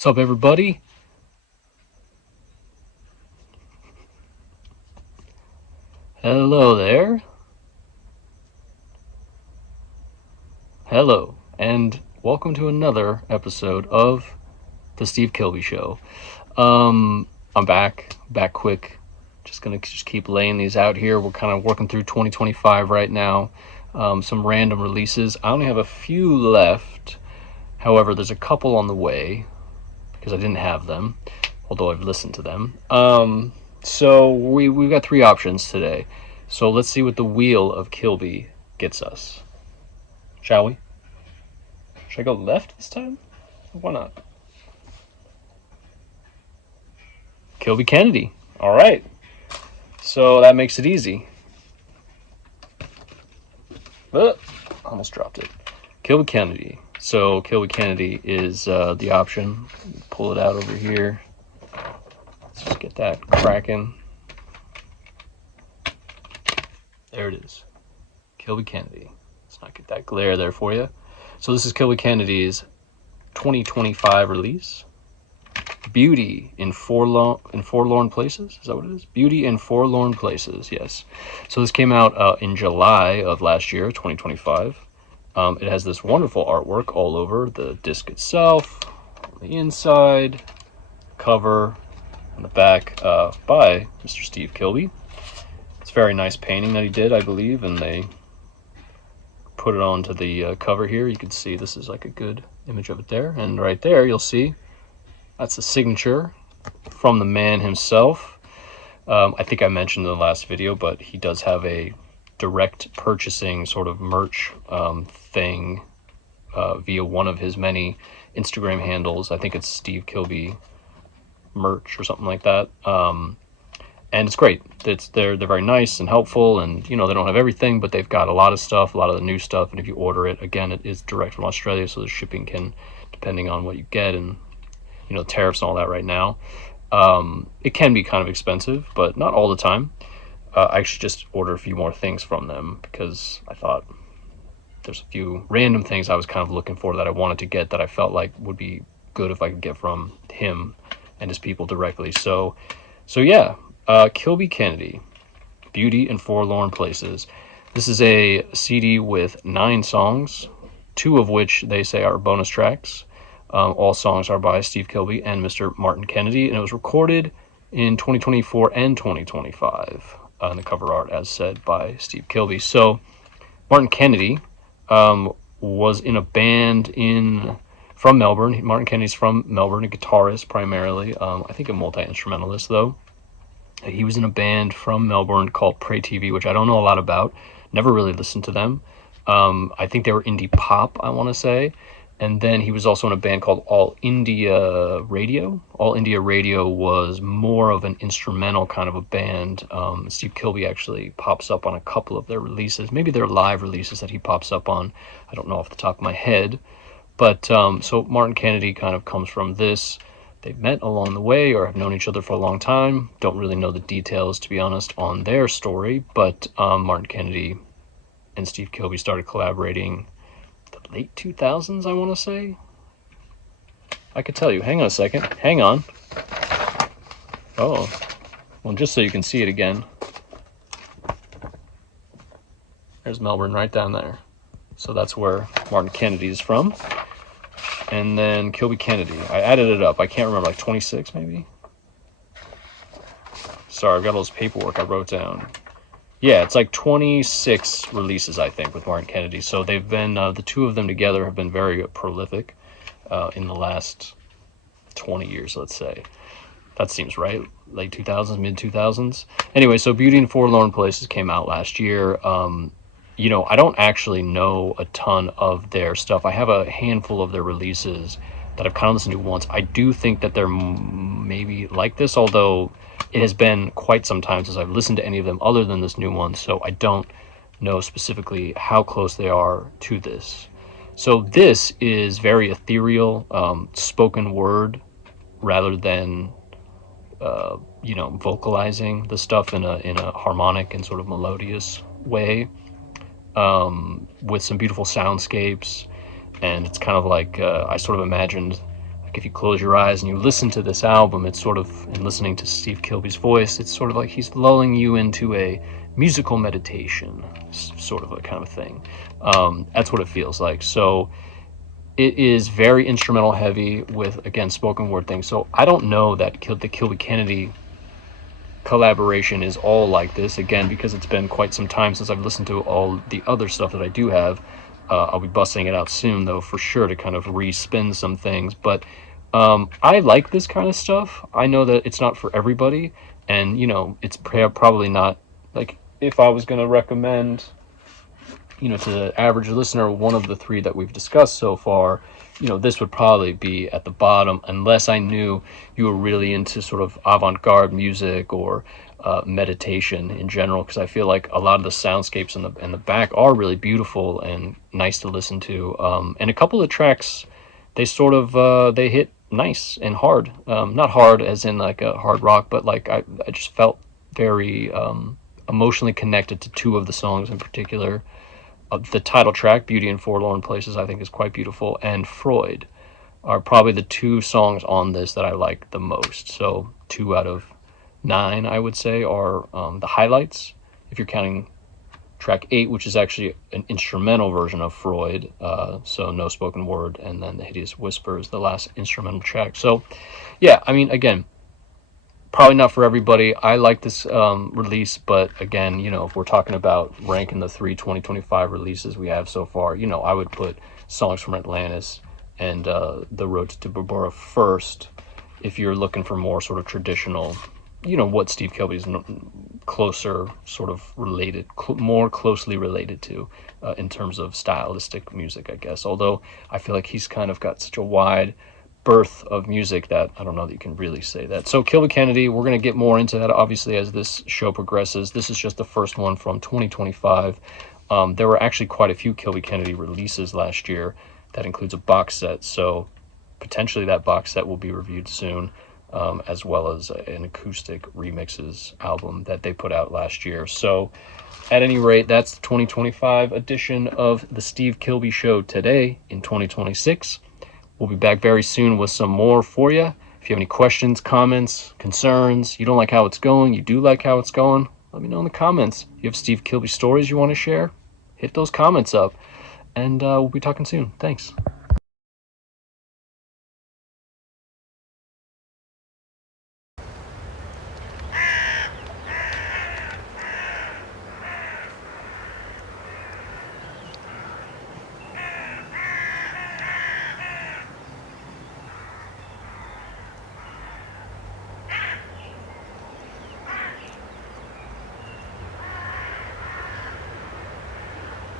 What's up, everybody? Hello there. Hello, and welcome to another episode of the Steve Kilbey Show. I'm back quick. Just gonna keep laying these out here. We're kind of working through 2025 right now. Some random releases. I only have a few left. However, there's a couple on the way because I didn't have them, although I've listened to them. So we've got three options today. So let's see what the wheel of Kilby gets us. Shall we? Should I go left this time? Why not? Kilby Kennedy. All right. So that makes it easy. Almost dropped it. Kilby Kennedy. So Kilby Kennedy is the option. Pull it out over here. Let's just get that cracking. There it is. Kilby Kennedy. Let's not get that glare there for you. So this is Kilby Kennedy's 2025 release. Beauty in Forlorn Places. Is that what it is? Beauty in Forlorn Places, yes. So this came out in July of last year, 2025. It has this wonderful artwork all over the disc itself, on the inside, cover, on the back by Mr. Steve Kilbey. It's a very nice painting that he did, I believe, and they put it onto the cover here. You can see this is like a good image of it there, and right there you'll see that's a signature from the man himself. I think I mentioned in the last video, but he does have a direct purchasing sort of merch thing via one of his many Instagram handles. I think it's Steve Kilbey merch or something like that. And it's great. They're very nice and helpful, and they don't have everything, but they've got a lot of stuff, a lot of the new stuff. And if you order it, again, it is direct from Australia, so the shipping can, depending on what you get and tariffs and all that right now, it can be kind of expensive, but not all the time. I actually just ordered a few more things from them because I thought there's a few random things I was kind of looking for that I wanted to get that I felt like would be good if I could get from him and his people directly. So yeah. Kilby Kennedy, Beauty in Forlorn Places. This is a CD with 9 songs, 2 of which they say are bonus tracks. All songs are by Steve Kilbey and Mr. Martin Kennedy, and it was recorded in 2024 and 2025. And the cover art, as said, by Steve Kilbey. So Martin Kennedy was in a band from Melbourne. Martin Kennedy's from Melbourne, a guitarist primarily. I think a multi-instrumentalist, though. He was in a band from Melbourne called Prey TV, which I don't know a lot about. Never really listened to them. I think they were indie pop, I want to say. And then he was also in a band called All India Radio. All India Radio was more of an instrumental kind of a band. Steve Kilbey actually pops up on a couple of their releases. Maybe they're live releases that he pops up on. I don't know off the top of my head. But so Martin Kennedy kind of comes from this. They've met along the way or have known each other for a long time. Don't really know the details, to be honest, on their story. But Martin Kennedy and Steve Kilbey started collaborating the late 2000s, I want to say. I could tell you. Hang on a second. Hang on. Oh. Well, just so you can see it again. There's Melbourne right down there. So that's where Martin Kennedy is from. And then Kilby Kennedy. I added it up. I can't remember, like 26 maybe? Sorry, I've got all this paperwork I wrote down. Yeah, it's like 26 releases, I think, with Martin Kennedy. So they've been, the two of them together have been very prolific in the last 20 years, let's say. That seems right. Late 2000s, mid 2000s. Anyway, so Beauty in Forlorn Places came out last year. I don't actually know a ton of their stuff. I have a handful of their releases that I've kind of listened to once. I do think that they're maybe like this, although it has been quite some time since I've listened to any of them other than this new one, so I don't know specifically how close they are to this. So this is very ethereal, spoken word rather than vocalizing the stuff in a harmonic and sort of melodious way, with some beautiful soundscapes. And it's kind of like I sort of imagined like if you close your eyes and you listen to this album, it's sort of, and listening to Steve Kilbey's voice, it's sort of like he's lulling you into a musical meditation, sort of a kind of thing. That's what it feels like. So it is very instrumental heavy with, again, spoken word things. So I don't know that the Kilbey Kennedy collaboration is all like this, again, because it's been quite some time since I've listened to all the other stuff that I do have. I'll be busting it out soon, though, for sure, to kind of respin some things. But I like this kind of stuff. I know that it's not for everybody, and it's probably not, like, if I was going to recommend to the average listener one of the three that we've discussed so far, this would probably be at the bottom, unless I knew you were really into sort of avant-garde music or meditation in general, because I feel like a lot of the soundscapes in the back are really beautiful and nice to listen to. And a couple of tracks, they sort of they hit nice and hard. Not hard as in like a hard rock, but like I just felt very emotionally connected to two of the songs in particular. The title track, Beauty in Forlorn Places, I think is quite beautiful, and Freud are probably the two songs on this that I like the most. So 2 out of 9, I would say, are the highlights, if you're counting track 8, which is actually an instrumental version of Freud, so no spoken word, and then The Hideous Whisper is the last instrumental track. So yeah, I mean, again, probably not for everybody. I like this release, but again, if we're talking about ranking the 2025 releases we have so far, I would put Songs from Atlantis and The Road to Barbara first, if you're looking for more sort of traditional, what Steve Kilbey's closer sort of related, more closely related to in terms of stylistic music, I guess. Although I feel like he's kind of got such a wide birth of music that I don't know that you can really say that. So Kilbey Kennedy, we're going to get more into that obviously as this show progresses. This is just the first one from 2025. There were actually quite a few Kilbey Kennedy releases last year. That includes a box set, so potentially that box set will be reviewed soon, as well as an acoustic remixes album that they put out last year. So at any rate, that's the 2025 edition of the Steve Kilbey Show today in 2026. We'll be back very soon with some more for you. If you have any questions, comments, concerns, you don't like how it's going, you do like how it's going, let me know in the comments. If you have Steve Kilbey stories you want to share, hit those comments up. And we'll be talking soon. Thanks.